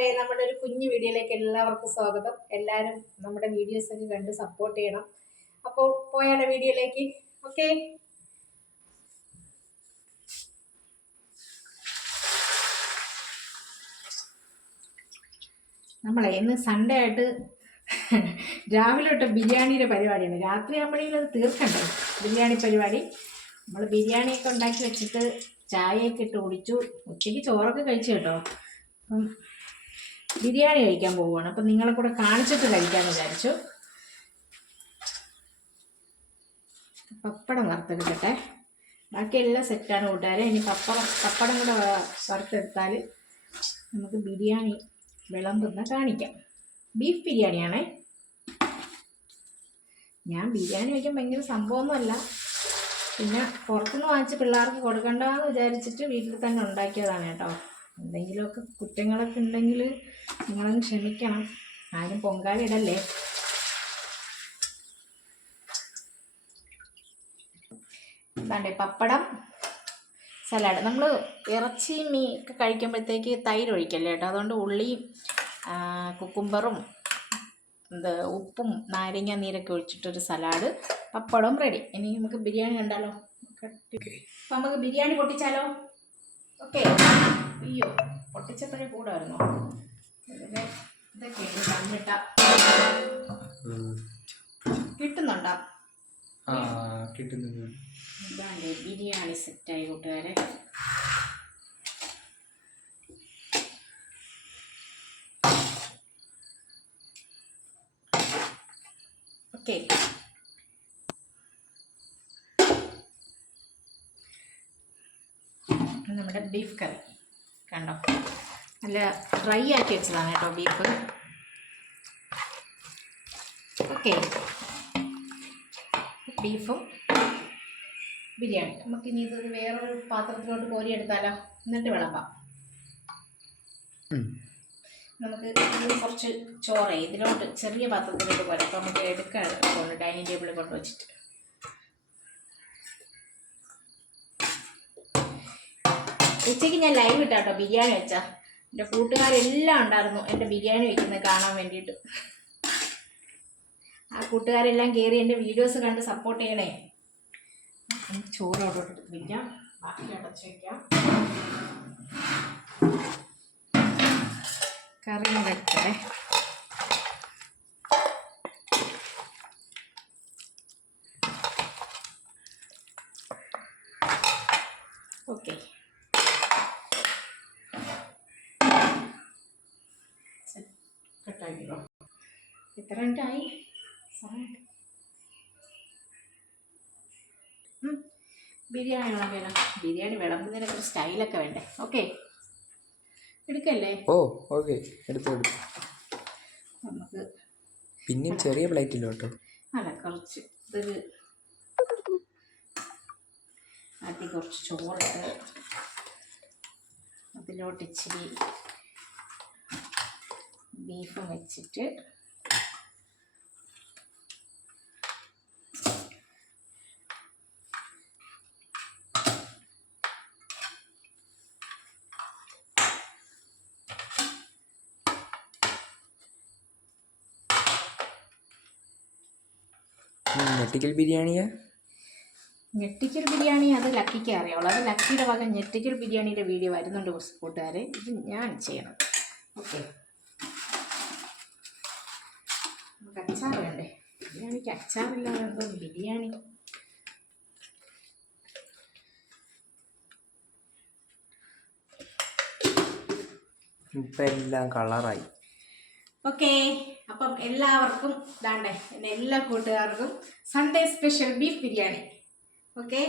കൂട്ടുകാരെ, നമ്മുടെ ഒരു കുഞ്ഞു വീഡിയോയിലേക്ക് എല്ലാവർക്കും സ്വാഗതം. എല്ലാവരും നമ്മുടെ വീഡിയോസ് ഒക്കെ കണ്ട് സപ്പോർട്ട് ചെയ്യണം. അപ്പോൾ പോയാലോ വീഡിയോയിലേക്ക്? ഓക്കെ, നമ്മളെ ഇന്ന് സൺഡേ ആയിട്ട് രാവിലെ തൊട്ട് ബിരിയാണിയുടെ പരിപാടിയാണ്. രാത്രി ആകുമ്പോഴേക്കും അത് തീർക്കണ്ടേ ബിരിയാണി പരിപാടി. നമ്മൾ ബിരിയാണിയൊക്കെ ഉണ്ടാക്കി വെച്ചിട്ട് ചായയൊക്കെ ഇട്ട് കുടിച്ചു. ഉച്ചയ്ക്ക് ചോറൊക്കെ കഴിച്ചു കേട്ടോ. അപ്പം ബിരിയാണി കഴിക്കാൻ പോവുകയാണ്. അപ്പം നിങ്ങളെ കൂടെ കാണിച്ചിട്ട് കഴിക്കാമെന്ന് വിചാരിച്ചു. പപ്പടം വറുത്തെടുക്കട്ടെ. ബാക്കി എല്ലാം സെറ്റാണ് കൂട്ടുകാരെ. ഇനി പപ്പടം കൂടെ വറുത്തെടുത്താൽ നമുക്ക് ബിരിയാണി വിളമ്പുന്ന കാണിക്കാം. ബീഫ് ബിരിയാണിയാണേ. ഞാൻ ബിരിയാണി വയ്ക്കാൻ ഭയങ്കര സംഭവമൊന്നുമല്ല, പിന്നെ പുറത്തുനിന്ന് വാങ്ങിച്ച് പിള്ളേർക്ക് കൊടുക്കണ്ടെന്ന് വിചാരിച്ചിട്ട് വീട്ടിൽ തന്നെ ഉണ്ടാക്കിയതാണ് കേട്ടോ. എന്തെങ്കിലുമൊക്കെ കുറ്റങ്ങളൊക്കെ ഉണ്ടെങ്കിൽ നിങ്ങളൊന്ന് ക്ഷമിക്കണം. ആരും പൊങ്കാലിടല്ലേ. എന്താണ്ടേ പപ്പടം, സലാഡ്. നമ്മൾ ഇറച്ചി മീൻ ഒക്കെ കഴിക്കുമ്പോഴത്തേക്ക് തൈര് ഒഴിക്കല്ലേ കേട്ടോ. അതുകൊണ്ട് ഉള്ളിയും കുക്കുംബറും ഉപ്പും നാരങ്ങ നീരൊക്കെ ഒഴിച്ചിട്ടൊരു സലാഡ്, പപ്പടവും റെഡി. ഇനി നമുക്ക് ബിരിയാണി കണ്ടാലോ? അപ്പം നമുക്ക് ബിരിയാണി പൊട്ടിച്ചാലോ? ഓക്കെ. അയ്യോ, പൊട്ടിച്ചപ്പോഴേ കൂടെ വരുന്നോ? ഇതൊക്കെ കണ്ടിട്ട കിട്ടുന്നുണ്ടോ? ഇതാണ്ടേ ബിരിയാണി സെറ്റായി കൂട്ടുകാരെ. ഓക്കെ, നമ്മുടെ ബീഫ് കറി കണ്ടോ, നല്ല ഡ്രൈ ആക്കി വെച്ചതാണ് കേട്ടോ ബീഫ്. ഓക്കെ, ബീഫും ബിരിയാണി. നമുക്കിനി ഇതൊരു വേറൊരു പാത്രത്തിലോട്ട് കോരിയെടുത്താലോ? എന്നിട്ട് വിളമ്പാം. നമുക്ക് കുറച്ച് ചോറ് ഇതിലോട്ട് ചെറിയ പാത്രത്തിലോട്ട് പോരാം. അപ്പോൾ നമുക്ക് എടുക്കാൻ കൊണ്ട് ഡൈനിങ് ടേബിളിൽ കൊണ്ട് വെച്ചിട്ട് ഉച്ചയ്ക്ക് ഞാൻ ലൈവ് ഇട്ടാട്ടോ ബിരിയാണി വെച്ചാൽ. എൻ്റെ കൂട്ടുകാരെല്ലാം ഉണ്ടായിരുന്നു എൻ്റെ ബിരിയാണി വയ്ക്കുന്നത് കാണാൻ വേണ്ടിയിട്ട്. ആ കൂട്ടുകാരെല്ലാം കയറി എൻ്റെ വീഡിയോസ് കണ്ട് സപ്പോർട്ട് ചെയ്യണേ. ചോറ് അവിടെ എടുത്ത് വയ്ക്കാം, ബാക്കി അടച്ച് വയ്ക്കാം. കറി എടുക്കട്ടെ. ഓക്കെ, കട്ടാക്കിയോ? എത്ര മിനിറ്റായി? ബിരിയാണി വിളമ്പിയാലോ? ബിരിയാണി വിളമ്പുന്നതിനൊക്കെ സ്റ്റൈലൊക്കെ വേണ്ടേ? ഓക്കെ, എടുക്കല്ലേ? ഓ ഓക്കെ, എടുത്തു. നമുക്ക് പിന്നെ ചെറിയ പ്ലേറ്റിലോട്ടോ? അല്ല, കുറച്ച് ഇതൊരു ആദ്യം കുറച്ച് ചോറിട്ട് അതിലോട്ട് ഇച്ചിരി ബീഫും വെച്ചിട്ട് ഞെട്ടിക്കൽ ബിരിയാണിയാ? ഞെട്ടിക്കൽ ബിരിയാണി അത് ലക്കിക്ക് അറിയാവുള്ളൂ. അത് ലക്കിയുടെ വക ഞെട്ടിക്കൽ ബിരിയാണിയുടെ വീഡിയോ വരുന്നുണ്ട് കൂട്ടുകാരെ. ഇത് ഞാൻ ചെയ്യണം. ഓക്കെ, നമുക്ക് അച്ചാർ വേണ്ടേ? ബിരിയാണിക്ക് അച്ചാറില്ലാതെ എന്തോ ബിരിയാണി. ഇപ്പം എല്ലാം കളറായി. ഓക്കെ, അപ്പം എല്ലാവർക്കും ദാണ്ടേ എൻ്റെ എല്ലാ കൂട്ടുകാർക്കും Sunday special beef biryani. Okay,